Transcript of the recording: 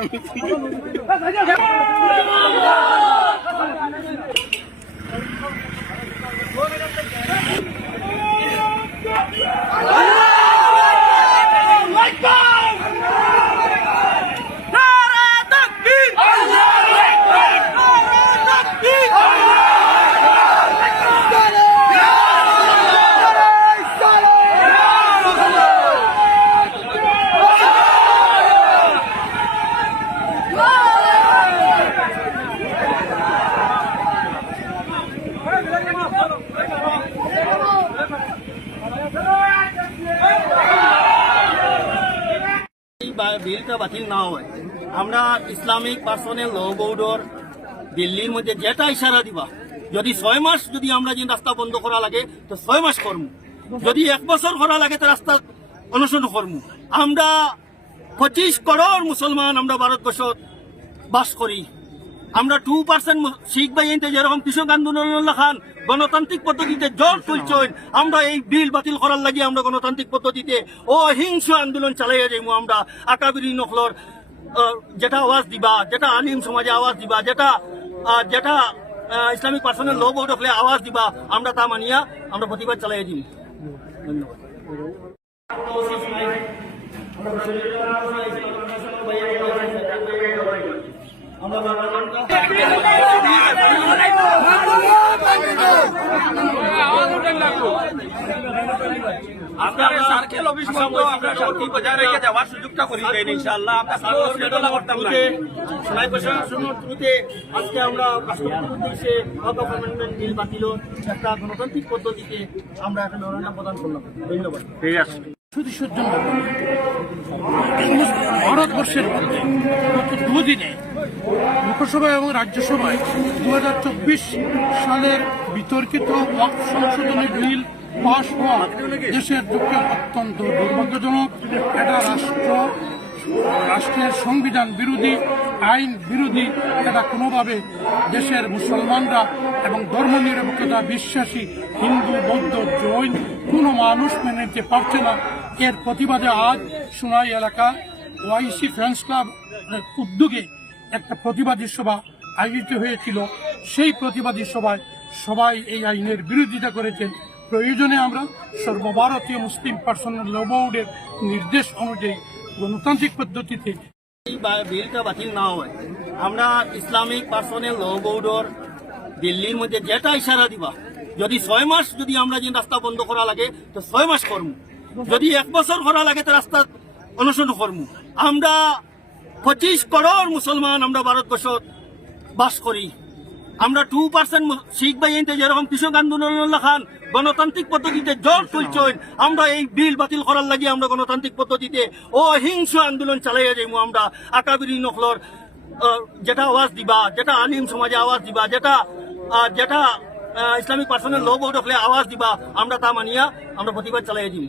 哎三舅 বিলটা বাতিল না হয়। আমরা ইসলামিক পার্সোনাল ল বোর্ডর দিল্লির মধ্যে যেটা ইশারা দিবা। যদি ছয় মাস যদি আমরা যে রাস্তা বন্ধ করা লাগে, তো ছয় মাস করমু। যদি এক বছর করা লাগে, তো রাস্তা অনুসরণ করমু। আমরা পঁচিশ করোড় মুসলমান আমরা ভারতবর্ষ বাস করি। আমরা টু পার্সেন্ট শিখ বাহিনীতে যেরকম কৃষক আন্দোলন খান, গণতান্ত্রিক পদ্ধতিতে জোর তুলছেন, আমরা এই বিল বাতিল করার লাগি আমরা গণতান্ত্রিক পদ্ধতিতে অহিংস আন্দোলন চালাইয়া যাইমু আমরা। আকাবিরি নকলর যেটা আওয়াজ দিবা, যেটা আলিম সমাজে আওয়াজ দিবা, যেটা যেটা ইসলামিক পার্সোনাল ল বোর্ড হলে আওয়াজ দিবা, আমরা তা মানিয়া আমরা প্রতিবাদ চালাইয়া দিম ধন্যবাদ। আপনার সার্কেল অফিস বন্ধ আপনার শান্তি বজায় রেখে যাওয়ার সুযোগটা করে দেন ইনশাআল্লাহ। আজকে আমরা রাষ্ট্রপতির উদ্দেশ্যে ওয়াকফ বিল বাতিল একটা গণতান্ত্রিক পদ্ধতিতে আমরা একটা মেমোরান্ডাম প্রদান করলাম। ধন্যবাদ। ঠিক আছে। প্রতিশোধ জন্য ভারতবর্ষের মধ্যে গত দুদিনে লোকসভা এবং রাজ্যসভায় দু হাজার চব্বিশ সালের বিতর্কিত ওয়াক্ফ সংশোধনী বিল পাশ হওয়া দেশের পক্ষে অত্যন্ত দুর্ভাগ্যজনক। এটা রাষ্ট্র, রাষ্ট্রের সংবিধান বিরোধী, আইন বিরোধী, এটা কোনোভাবে দেশের মুসলমানরা এবং ধর্ম ধর্মনিরপেক্ষতা বিশ্বাসী, হিন্দু, বৌদ্ধ, জৈন কোনো মানুষ মেনে নিতে পারছে না। এর প্রতিবাদে আজ সোনাই এলাকা ওয়াইসি ফ্রেন্ডস ক্লাব উদ্যোগে একটা প্রতিবাদী সভা আয়োজিত হয়েছিল। সেই প্রতিবাদী সভায় সবাই এই আইনের বিরোধিতা করেছেন। প্রয়োজনে আমরা সর্বভারতীয় মুসলিম পার্সোনাল ল বোর্ডের নির্দেশ অনুযায়ী গণতান্ত্রিক পদ্ধতিতে বিলটা বাতিল না হয়। আমরা ইসলামিক পার্সোনাল ল বোর্ডর দিল্লির মধ্যে যেটা ইশারা দিবা, যদি ছয় মাস যদি আমরা যে রাস্তা বন্ধ করা লাগে, তো ছয় মাস করমু। যদি এক বছর করা লাগে, তো রাস্তা অনুসরণ করমু। আমরা পঁচিশ করোড় মুসলমান আমরা ভারতবর্ষ বাস করি। আমরা টু পার্সেন্ট শিখ বাহিনীতে যেরকম কৃষক আন্দোলন খান গণতান্ত্রিক পদ্ধতিতে জোর তুলছেন আমরা এই বিল বাতিল করার লাগি আমরা গণতান্ত্রিক পদ্ধতিতে অহিংস আন্দোলন চালাইয়া যাইমু আমরা। আকাবিরি নকলর আহ, যেটা আওয়াজ দিবা যেটা আলিম সমাজে আওয়াজ দিবা যেটা যেটা ইসলামিক পার্সোনাল ল বোর্ড হলে আওয়াজ দিবা আমরা তা মানিয়া আমরা প্রতিবাদ চালাইয়া দিম